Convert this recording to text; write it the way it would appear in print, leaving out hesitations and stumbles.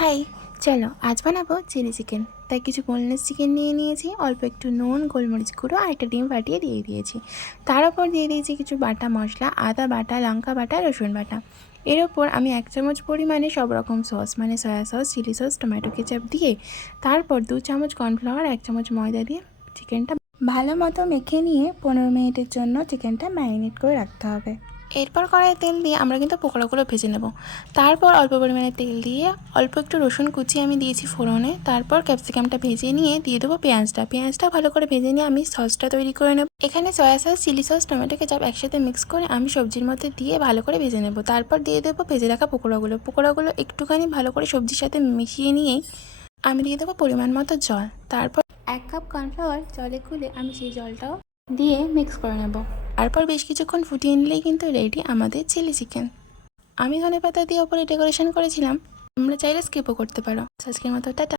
High, চলো আজ বানাবো চিলি চিকেন। তাই কিছু বোনলেস চিকেন নিয়ে নিয়েছি, অল্প একটু নুন, গোলমরিচ গুঁড়ো আর একটা ডিম ফাটিয়ে দিয়ে দিয়েছি। তার উপর দিয়ে দিয়েছি কিছু বাটা মশলা, আদা বাটা, লঙ্কা বাটা, রসুন বাটা। এর ওপর আমি 1 চামচ পরিমাণে সব রকম সস মানে soya sauce, chilli sauce, tomato ketchup দিয়ে তারপর 2 চামচ কর্নফ্লাওয়ার, 1 চামচ ময়দা দিয়ে চিকেনটা ভালো মতো মেখে নিয়ে 15 মিনিটের জন্য চিকেনটা ম্যারিনেট করে রাখতে হবে। এরপর কড়াইয়ে তেল দিয়ে আমরা কিন্তু পকোড়াগুলো ভেজে নেব। তারপর অল্প পরিমাণে তেল দিয়ে অল্প একটু রসুন কুচি আমি দিয়েছি ফোড়নে। তারপর ক্যাপসিকামটা ভেজে নিয়ে দিয়ে দেবো পেঁয়াজটা ভালো করে ভেজে নিয়ে আমি সসটা তৈরি করে নেব। এখানে soya sauce, chilli sauce, tomato ketchup একসাথে মিক্স করে আমি সবজির মধ্যে দিয়ে ভালো করে ভেজে নেব। তারপর দিয়ে দেবো ভেজে রাখা পকোড়াগুলো একটুখানি ভালো করে সবজির সাথে মিশিয়ে নিয়েই আমি দিয়ে দেবো পরিমাণ মতো জল। তারপর 1 কাপ কর্নফ্লাওয়ার জলে গুলে আমি সেই জলটাও দিয়ে মিক্স করে নেব। তারপর বেশ কিছুক্ষণ ফুটিয়ে নিলেই কিন্তু রেডি আমাদের চিলি চিকেন। আমি ধনেপাতা দিয়ে ওপরে ডেকোরেশন করেছিলাম, তোমরা চাইলে স্কিপও করতে পারো। আজকের মতো টাটা।